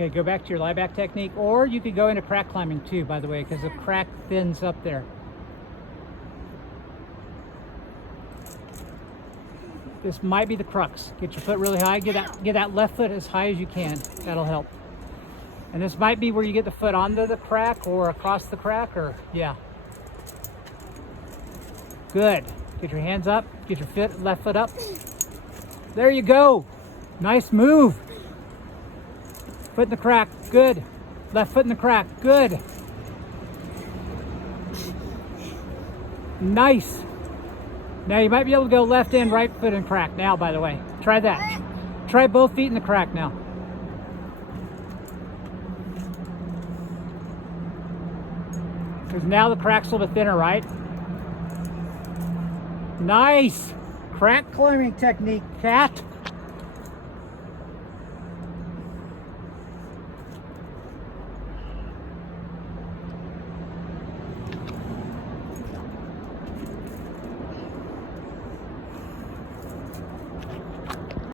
Okay, go back to your lie back technique, or you could go into crack climbing too, by the way, because the crack thins up there. This might be the crux. Get your foot really high. Get that left foot as high as you can. That'll help. And this might be where you get the foot onto the crack or across the crack, or yeah. Good. Get your hands up. Get your left foot up. There you go. Nice move. Foot in the crack. Good. Left foot in the crack. Good. Nice. Now you might be able to go left and right foot in crack now, by the way. Try that. Try both feet in the crack now. Because now the crack's a little bit thinner, right? Nice. Crack climbing technique, cat.